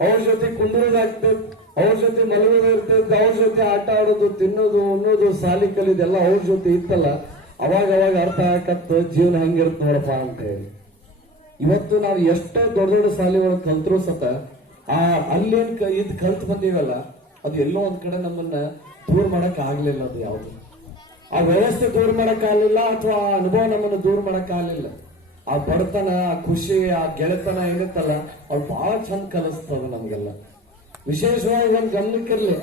ಅವ್ರ ಜೊತೆ ಕುಂದ್ರೋದಾಗ್ತದೆ, ಅವ್ರ ಜೊತೆ ಮಲಗೋದು ಇರ್ತದೆ, ಅವ್ರ ಜೊತೆ ಆಟ ಆಡೋದು, ತಿನ್ನೋದು, ಉಣ್ಣೋದು, ಸಾಲಿ ಕಲಿದೆಲ್ಲ ಅವ್ರ ಜೊತೆ ಇತ್ತಲ್ಲ, ಅವಾಗ ಅರ್ಥ ಆಗತ್ತ ಜೀವನ ಹೆಂಗಿರುತ್ತೆ ನೋಡಪ್ಪ ಅಂತ ಹೇಳಿ. ಇವತ್ತು ನಾವು ಎಷ್ಟೇ ದೊಡ್ಡ ದೊಡ್ಡ ಶಾಲೆಗಳು ಕಲ್ತ್ರು ಸತ ಅಲ್ಲೇನ್ ಇದ್ ಕಲ್ತ್ ಬಂದೀವಲ್ಲ, ಅದು ಎಲ್ಲೋ ಒಂದ್ ಕಡೆ ನಮ್ಮನ್ನ ದೂರ ಮಾಡಕ್ ಆಗ್ಲಿಲ್ಲ. ಅದು ಯಾವುದು ಆ ವ್ಯವಸ್ಥೆ ದೂರ ಮಾಡಕ್ ಆಗ್ಲಿಲ್ಲ, ಅಥವಾ ಆ ಅನುಭವ ನಮ್ಮನ್ನು ದೂರ ಮಾಡಕ್ ಆಗ್ಲಿಲ್ಲ. ಆ ಬಡತನ, ಆ ಖುಷಿ, ಆ ಗೆಳೆತನ ಏನಿತ್ತಲ್ಲ, ಅವ್ರು ಬಹಳ ಚಂದ ಕಲಿಸ್ತವ ನಮ್ಗೆಲ್ಲ. ವಿಶೇಷವಾಗಿ ಒಂದ್ ಗಮನಕ್ಕಿರ್ಲಿ,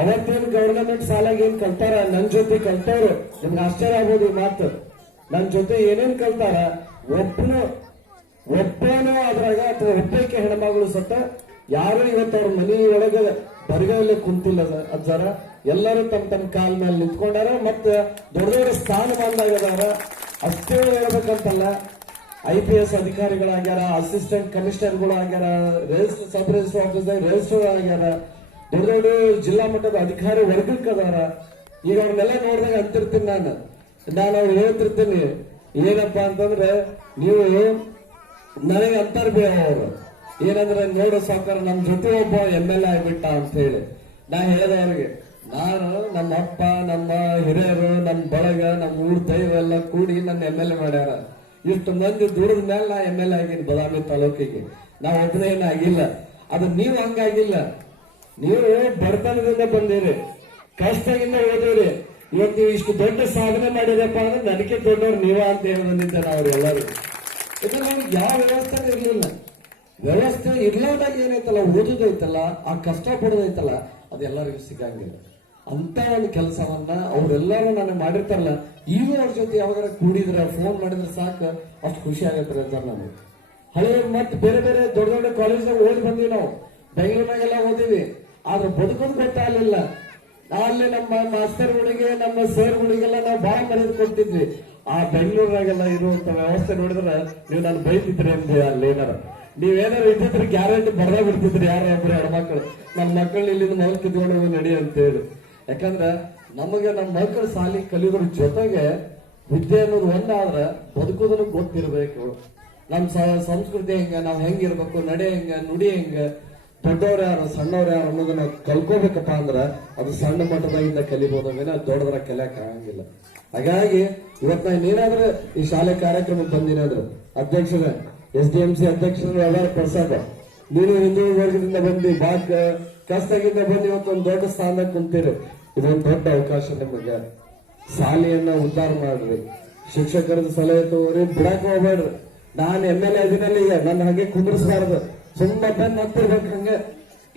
ಅವತ್ತೇನು ಗವರ್ನಮೆಂಟ್ ಶಾಲೆಗೆ ಏನ್ ಕಲ್ತಾರ, ನನ್ ಜೊತೆ ಕಲ್ತವ್ರು, ನಿಮ್ಗೆ ಆಶ್ಚರ್ಯ ಆಗ್ಬೋದು ಈ ಮಾತು. ನನ್ ಜೊತೆ ಏನೇನ್ ಕಲ್ತಾರ, ಒಬ್ಬನೂ ಅದ್ರಾಗ, ಅಥವಾ ಒಬ್ಬಕ್ಕೆ ಹೆಣ್ಮಗಳು ಸತ್ತ ಯಾರು ಇವತ್ತು ಅವ್ರ ಮನೆಯೊಳಗ ಬರಗಾಲಲ್ಲಿ ಕುಂತಿಲ್ಲ ಅಜ್ಜಾರ. ಎಲ್ಲರೂ ತಮ್ಮ ತಮ್ಮ ಕಾಲ ಮೇಲೆ ನಿಂತ್ಕೊಂಡಾರ, ಮತ್ತೆ ದೊಡ್ಡ ದೊಡ್ಡ ಸ್ಥಾನಮಾನದಾಗದಾರ. ಅಷ್ಟೇ ಹೇಳ್ಬೇಕಂತಲ್ಲ, IPS ಅಧಿಕಾರಿಗಳಾಗ್ಯಾರ, ಅಸಿಸ್ಟೆಂಟ್ ಕಮಿಷನರ್ಗಳು ಆಗ್ಯಾರ, ಸಬ್ ರಿಜಿಸ್ಟರ್ ಆಫೀಸರ್ ರಿಜಿಸ್ಟರ್ ಆಗ್ಯಾರ, ದೊಡ್ಡ ದೊಡ್ಡ ಜಿಲ್ಲಾ ಮಟ್ಟದ ಅಧಿಕಾರಿ ವರ್ಗಕ್ಕದಾರ. ಈಗ ಅವ್ರನ್ನೆಲ್ಲ ನೋಡಿದಾಗ ಅಂತಿರ್ತೀನಿ ನಾನು ಅವ್ರು ಹೇಳ್ತಿರ್ತೀನಿ, ಏನಪ್ಪಾ ಅಂತಂದ್ರೆ ನೀವು ನನಗೆ ಅಂತಾರ ಅವರು ಏನಂದ್ರೆ, ನೋಡು ಸಾಕಾರ ನಮ್ ಜೊತೆ ಒಬ್ಬ MLA ಆಗ್ಬಿಟ್ಟ ಅಂತ ಹೇಳಿ. ನಾ ಹೇಳಿದೆ ಅವ್ರಿಗೆ, ನಾನು ನಮ್ಮ ಅಪ್ಪ, ನಮ್ಮ ಹಿರಿಯರು, ನಮ್ಮ ಬಳಗ, ನಮ್ಮ ಊರ್ ದೈವ ಎಲ್ಲ ಕೂಡಿ ನನ್ನ MLA ಮಾಡ್ಯಾರ. ಇಷ್ಟು ಮಂದಿ ದೂರದ ಮೇಲೆ ನಾ MLA ಆಗೀನಿ ಬದಾಮಿ ತಾಲೂಕಿಗೆ. ನಾ ಒಬ್ಬನೇ ಏನಾಗಿಲ್ಲ. ಅದು ನೀವು ಹಂಗಾಗಿಲ್ಲ. ನೀವು ಬಡತನದಿಂದ ಬಂದಿರಿ, ಕಷ್ಟದಿಂದ ಓದಿರಿ. ಇವತ್ತು ನೀವು ಇಷ್ಟು ದೊಡ್ಡ ಸಾಧನೆ ಮಾಡಿದಪ್ಪ ಅಂದ್ರೆ ನನಗೆ ದೊಡ್ಡವ್ರು ನೀವ ಅಂತ ಹೇಳಿ ಬಂದಿದ್ದೆ ನಾವು ಎಲ್ಲರೂ. ಯಾಕಂದ್ರೆ ನಮ್ಗೆ ಯಾವ ವ್ಯವಸ್ಥೆ ಇರ್ಲಿಲ್ಲ. ವ್ಯವಸ್ಥೆ ಇರ್ಲಾರ್ದಾಗ ಏನೈತಲ್ಲ, ಓದೋದೈತಲ್ಲ, ಆ ಕಷ್ಟ ಪಡೋದೈತಲ್ಲ, ಅದೆಲ್ಲರಿಗೂ ಸಿಗಂಗಿಲ್ಲ. ಅಂತ ಒಂದು ಕೆಲಸವನ್ನ ಅವ್ರೆಲ್ಲರೂ ನಾನು ಮಾಡಿರ್ತಾರಲ್ಲ, ಈಗ ಅವ್ರ ಜೊತೆ ಯಾವಾಗ ಕೂಡಿದ್ರೆ, ಫೋನ್ ಮಾಡಿದ್ರೆ ಸಾಕು, ಅಷ್ಟು ಖುಷಿ ಆಗತ್ತೆ ಅಂತಾರೆ ನಮಗೆ. ಹಳೆ ಮತ್ತೆ ಬೇರೆ ಬೇರೆ ದೊಡ್ಡ ದೊಡ್ಡ ಕಾಲೇಜ್ನಾಗ ಓದಿ ಬಂದಿವಿ ನಾವು, ಬೆಂಗಳೂರಿನಾಗೆಲ್ಲ ಓದಿವಿ. ಆದ್ರೆ ಬದುಕೋದು ಗೊತ್ತಾಗಲಿಲ್ಲ. ಅಲ್ಲಿ ನಮ್ಮ ಮಾಸ್ತರ್ಗಳಿಗೆ, ನಮ್ಮ ಸರ್ಗಳಿಗೆಲ್ಲ ನಾವು ಬಹಳ ಮರ್ಯಾದೆ ಕೊಡ್ತಿದ್ವಿ. ಆ ಬೆಂಗಳೂರಿನಾಗೆಲ್ಲ ಇರುವಂತ ವ್ಯವಸ್ಥೆ ನೋಡಿದ್ರೆ ನೀವು ನಾನು ಬೈತಿದ್ರಿ ಅಂದ್ರಿ. ಅಲ್ಲೇನಾರ ನೀವೇನಾರು ಇದ್ದಿದ್ರೆ ಗ್ಯಾರಂಟಿ ಬರ್ದ ಬಿಡ್ತಿದ್ರಿ ಯಾರೊಬ್ರು ಹೆಣ್ಮಕ್ಳು, ನನ್ನ ಮಕ್ಕಳು ಇಲ್ಲಿಂದ ಮೊದಲು ಕಿತ್ಕೊಂಡು ನಡಿ ಅಂತ ಹೇಳಿ. ಯಾಕಂದ್ರೆ ನಮಗೆ ನಮ್ಮ ಮಕ್ಕಳು ಸಾಲಿ ಕಲಿಯೋದ್ರ ಜೊತೆಗೆ ವಿದ್ಯೆ ಅನ್ನೋದು ಒಂದಾದ್ರೆ ಬದುಕೋದನ್ನು ಗೊತ್ತಿರ್ಬೇಕು. ನಮ್ಮ ಸಂಸ್ಕೃತಿ ಹೆಂಗ, ನಾವು ಹೆಂಗಿರ್ಬೇಕು, ನಡೆ ಹೆಂಗ, ನುಡಿ ಹೆಂಗ, ದೊಡ್ಡವ್ರು ಯಾರು, ಸಣ್ಣವ್ರು ಯಾರು ಅನ್ನೋದನ್ನ ಕಲ್ಕೋಬೇಕಪ್ಪ ಅಂದ್ರ ಅದು ಸಣ್ಣ ಮಟ್ಟದಾಗಿಂದ ಕಲಿಬಹುದಾಗೇನೆ, ದೊಡ್ಡದ್ರ ಕಲಿಯಕ್ ಆಗಂಗಿಲ್ಲ. ಹಾಗಾಗಿ ಇವತ್ ನಾನು ಏನಾದ್ರೆ ಈ ಶಾಲೆ ಕಾರ್ಯಕ್ರಮಕ್ಕೆ ಬಂದಿನಾದ್ರು ಅಧ್ಯಕ್ಷರ SDMC ಅಧ್ಯಕ್ಷರು ಎಲ್ಲಾರು ಪ್ರಸಾದ, ನೀನು ಹಿಂದೂ ವರ್ಗದಿಂದ ಬಂದು ಕಷ್ಟದಿಂದ ಬಂದು ಇವತ್ತೊಂದು ದೊಡ್ಡ ಸ್ಥಾನದಾಗ ಕುಂತೀರಿ. ಇದೊಂದು ದೊಡ್ಡ ಅವಕಾಶ ನಿಮಗೆ. ಶಾಲೆಯನ್ನ ಉದ್ಧಾರ ಮಾಡ್ರಿ, ಶಿಕ್ಷಕರದ ಸಲಹೆ ತಗೋರಿ, ಬಿಡಾಕ ಹೋಗ್ಬೇಡ್ರಿ. ನಾನು MLA ಇದೀನಲ್ಲಿ, ಈಗ ನನ್ನ ಹಾಗೆ ಕುಂದ್ರಿಸಬಾರ್ದು, ಸುಮ್ಮನೆ ಬಂದ್ ಹತ್ತಿರ್ಬೇಕು. ಹಂಗೆ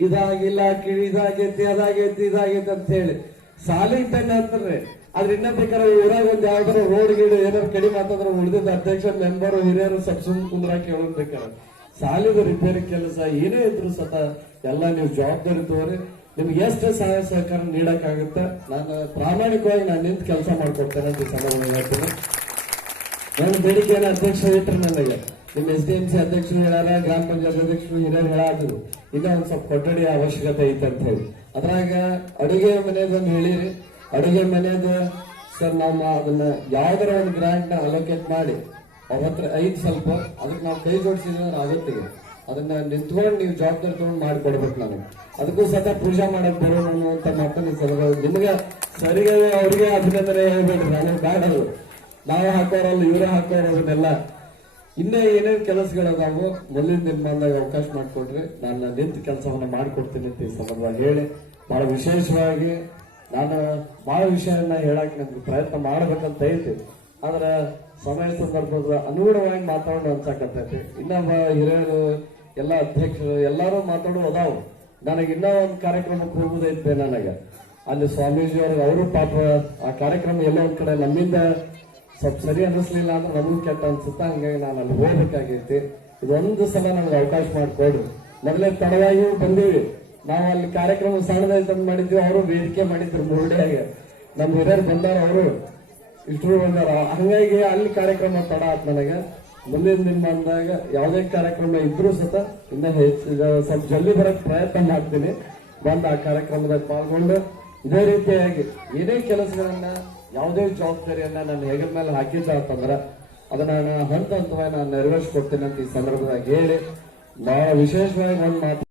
ಇದಾಗಿಲ್ಲ, ಇದಾಗೈತಿ, ಇದಾಗೈತಿ ಅಂತ ಹೇಳಿ ಶಾಲೆಗೆ ಬೆನ್ನ ಹತ್ತಿರ್ರಿ. ಆದ್ರೆ ಇನ್ನ ಬೇಕಾದ್ರೆ ಊರಾಗ ಒಂದ್ ಯಾವ್ದಾರ ರೋಡ್ ಗೀಡು ಏನಾದ್ರು ಕಡಿಮೆ ಮಾತಾದ್ರೆ ಉಳಿದಿದ್ದ ಅಧ್ಯಕ್ಷ, ಮೆಂಬರು, ಹಿರಿಯರು ಸಬ್ಸುಮ್ ಕುಂದ್ರಾಕಿ ಹೇಳ್ಬೇಕಾರೆ ಶಾಲೆದು ರಿಪೇರಿ ಕೆಲಸ ಏನೇ ಇದ್ರು ಸತ ಎಲ್ಲ ನೀವು ಜವಾಬ್ದಾರಿ ತಗೋರಿ. ನಿಮ್ಗೆ ಎಷ್ಟು ಸಹಾಯ ಸಹಕಾರ ನೀಡಕ್ಕಾಗುತ್ತೆ ನಾನು ಪ್ರಾಮಾಣಿಕವಾಗಿ ನಾನು ನಿಂತು ಕೆಲಸ ಮಾಡ್ಕೊಡ್ತೇನೆ ಅಂತ ಸಂದರ್ಭ ಹೇಳ್ತೀನಿ. ನಾನು ಬೇಡಿಕೆಯನ್ನು ಅಧ್ಯಕ್ಷ ಇಟ್ಟರೆ ನನಗೆ ನಿಮ್ಮ SDMC ಅಧ್ಯಕ್ಷರು ಹೇಳಾರ, ಗ್ರಾಮ ಪಂಚಾಯತ್ ಅಧ್ಯಕ್ಷರು ಹಿರಿಯರು ಹೇಳಾದ್ರು ಇಲ್ಲ ಒಂದ್ ಸ್ವಲ್ಪ ಕೊಠಡಿ ಅವಶ್ಯಕತೆ ಐತೆ ಅಂತ ಹೇಳಿ. ಅದ್ರಾಗ ಅಡುಗೆ ಮನೆಯದೊಂದು ಹೇಳಿರಿ. ಅಡುಗೆ ಮನೆಯದ ಸರ್ ನಾವು ಅದನ್ನ ಯಾವ್ದಾರ ಒಂದು ಗ್ರಾಂಟ್ ನ ಅಲೋಕೇಟ್ ಮಾಡಿ ಅವ್ರ ಹತ್ರ ಐದು ಸ್ವಲ್ಪ ಅದಕ್ಕೆ ನಾವು ಕೈ ಜೋಡಿಸಿದ್ರೆ ಆಗುತ್ತೆ. ಅದನ್ನ ನಿಂತ್ಕೊಂಡು ನೀವು ಜವಾಬ್ದಾರಿ ತಗೊಂಡು ಮಾಡಿಕೊಡ್ಬೇಕು. ನನಗೆ ಅದಕ್ಕೂ ಸತ ಪೂಜಾ ಮಾಡಕ್ ಬರೋಣ ಅಂತ ಮಾತನ್ನ ನಿಮ್ಗೆ ಸರಿಗೆ ಅವ್ರಿಗೆ ಅಭಿನಂದನೆ ಹೇಳ್ಬೇಡ್ರಿ, ನನಗೆ ಬ್ಯಾಡದು. ನಾವು ಹಾಕೋರಲ್ಲ, ಇವರೇ ಹಾಕೋರು, ಅದನ್ನೆಲ್ಲ ಇನ್ನೇ ಏನೇನು ಕೆಲಸಗಳದಾವು ಮೊದಲಿನ ನಿರ್ಮಾಣದಾಗ ಅವಕಾಶ ಮಾಡಿಕೊಡ್ರಿ, ನಾನು ನಿಂತು ಕೆಲಸವನ್ನ ಮಾಡಿಕೊಡ್ತೀನಿ ಅಂತ ಈ ಸಂದರ್ಭ ಹೇಳಿ, ಬಹಳ ವಿಶೇಷವಾಗಿ ನಾನು ಬಹಳ ವಿಷಯನ ಹೇಳಕ್ ನಮ್ಗೆ ಪ್ರಯತ್ನ ಮಾಡ್ಬೇಕಂತ ಐತಿ. ಆದ್ರೆ ಸಮಯ ಸಂದರ್ಭದ ಅನುಗುಣವಾಗಿ ಮಾತಾಡೋಣ ಅನ್ಸಕತ್ತೈತಿ. ಇನ್ನೊಬ್ಬ ಹಿರಿಯರು, ಎಲ್ಲ ಅಧ್ಯಕ್ಷರು ಎಲ್ಲಾರು ಮಾತಾಡೋ ಅದಾವು. ನನಗೆ ಇನ್ನೂ ಒಂದು ಕಾರ್ಯಕ್ರಮಕ್ಕೆ ಹೋಗುದೈತೆ. ನನಗೆ ಅಲ್ಲಿ ಸ್ವಾಮೀಜಿ ಅವ್ರಿಗೆ ಅವರು ಪಾಪ ಆ ಕಾರ್ಯಕ್ರಮ ಎಲ್ಲ ಒಂದ್ ಕಡೆ ನಮ್ಮಿಂದ ಸ್ವಲ್ಪ ಸರಿ ಅನ್ನಿಸ್ಲಿಲ್ಲ ಅಂದ್ರೆ ನಮಗೂ ಕೆಟ್ಟ ಅನ್ಸುತ್ತ. ಹಂಗಾಗಿ ನಾನು ಅಲ್ಲಿ ಹೋಗ್ಬೇಕಾಗೈತಿ. ಇದೊಂದು ಸಲ ನಮ್ಗೆ ಅವಕಾಶ ಮಾಡಿಕೊಡ್ರಿ. ಮೊದಲೇ ತಡವಾಗಿಯೂ ಬಂದೀವಿ ನಾವು. ಅಲ್ಲಿ ಕಾರ್ಯಕ್ರಮ ಸಣ್ಣದಾಯ್ತು ಮಾಡಿದ್ವಿ, ಅವರು ವೇದಿಕೆ ಮಾಡಿದ್ರು ಮುರುಡಿಯಾಗೆ. ನಮ್ಮ ಹಿರಿಯರು ಬಂದಾರ, ಅವರು ಇಷ್ಟರು ಬಂದಾರ. ಹಂಗಾಗಿ ಅಲ್ಲಿ ಕಾರ್ಯಕ್ರಮ ತಡ ಆತ್. ನನಗೆ ಮುಂದಿನ ದಿನಮಾನದಾಗ ಯಾವುದೇ ಕಾರ್ಯಕ್ರಮ ಇದ್ರೂ ಸತ ಇನ್ನ ಸ್ವಲ್ಪ ಜಲ್ದಿ ಬರಕ್ ಪ್ರಯತ್ನ ಮಾಡ್ತೀನಿ. ಬಂದು ಆ ಕಾರ್ಯಕ್ರಮದಾಗ ಪಾಲ್ಗೊಂಡು ಇದೇ ರೀತಿಯಾಗಿ ಏನೇ ಕೆಲಸಗಳನ್ನ, ಯಾವುದೇ ಜವಾಬ್ದಾರಿಯನ್ನ ನನ್ನ ಹೆಗಲ ಮೇಲೆ ಹಾಕಿದ್ದ ಅಂತಂದ್ರ ಅದನ್ನ ನಾನು ಹಂತವಾಗಿ ನಾನು ನೆರವೇರಿಸ್ಕೊಡ್ತೀನಿ ಅಂತ ಈ ಸಂದರ್ಭದಾಗ ಹೇಳಿ, ಬಹಳ ವಿಶೇಷವಾಗಿ ಒಂದು ಮಾತು